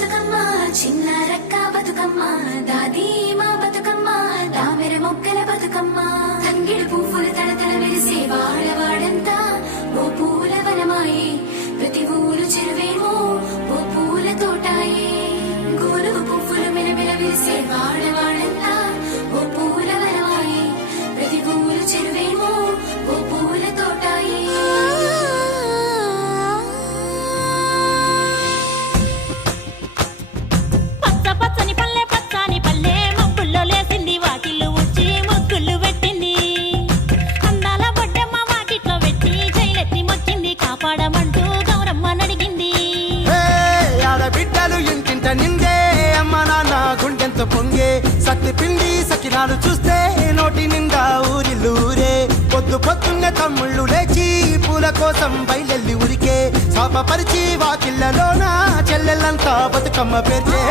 బతుకమ్మ చిన్న రక్క బతుకమ్మ దాది మా బతుకమ్మ దామెర మొక్కల బతుకమ్మ తంగిడు పువ్వులు తడతడ మెరిసే వాడవాడంతా ఓ పూల వనమాయే ప్రతి ఊరు చెరువేమో ఓ పూల తోటాయే గోరుగు పువ్వులు మెలమెల విరిసే వాడవాడంతా ఓ పూల వనమాయే ప్రతి ఊరు చెరువేమో ఓ పూల తోటాయే నిందే అమ్మ నాన్న గుండెంత పొంగే సత్తి పిండి సకినాలు చూస్తే నోటి నిండా ఊరిల్లూరే పొద్దు పొద్దున్నే తమ్ముళ్ళు లేచి పూల కోసం బయలెల్లి ఉరికే శాప పరిచి వాకిళ్ళలోన చెల్లెళ్ళంతా బతుకమ్మ పేర్చే